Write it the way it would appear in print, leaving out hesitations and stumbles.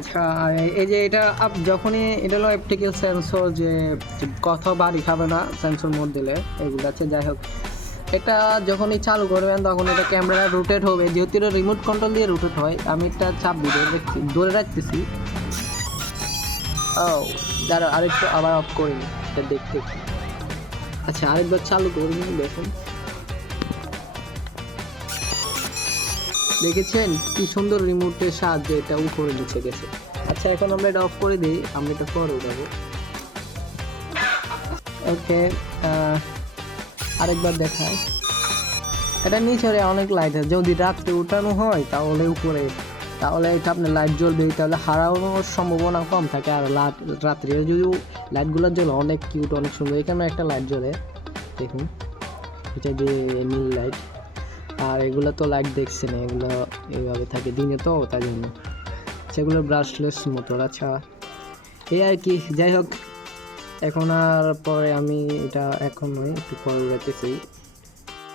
আচ্ছা, এই যে এটা যখনই এটা হলো অপটিক্যাল সেন্সর, যে কথা বাড়ি খাবে না সেন্সর মোড দিলে এগুলো আছে। যাই হোক, এটা যখনই চালু করবেন তখন এটা ক্যামেরা রোটেট হবে, যেহেতু এটা রিমোট কন্ট্রোল দিয়ে রোটেট হয়। আমি এটা চাপ দিয়ে দেখছি, ধরে রাখতেছি। ও দাঁড়া, আরেকটু আবার অফ করে নিই এটা দেখতে। আচ্ছা, আরেকবার চালু করে নিই, দেখুন দেখেছেন কি সুন্দর রিমোটের সাহায্যে এটা উপরে নিচে গেছে। আচ্ছা, এখন আমরা এটা অফ করে দিই, আমরা এটা পরে উঠাবো। ওকে, আরেকবার দেখায়। এটা নিচে অনেক লাইট আছে, যদি রাত্রে উঠানো হয় তাহলে উপরে, তাহলে এটা আপনার লাইট জ্বলবে, তাহলে হারানোর সম্ভাবনা কম থাকে। আর রাত্রে যদি লাইটগুলো জ্বলে অনেক কিউট, অনেক সুন্দর। এখানে একটা লাইট জ্বলে, দেখুন এটা যে নীল লাইট। আর এগুলো তো লাইট দেখছেন, এগুলো এইভাবে থাকে দিনে, তো তাই জন্য সেগুলো ব্রাশলেস মোটর। আচ্ছা, এই আর কি। যাই হোক, এখন আর পরে আমি এটা এখন নয়, একটু পরে উড়াইতেছি।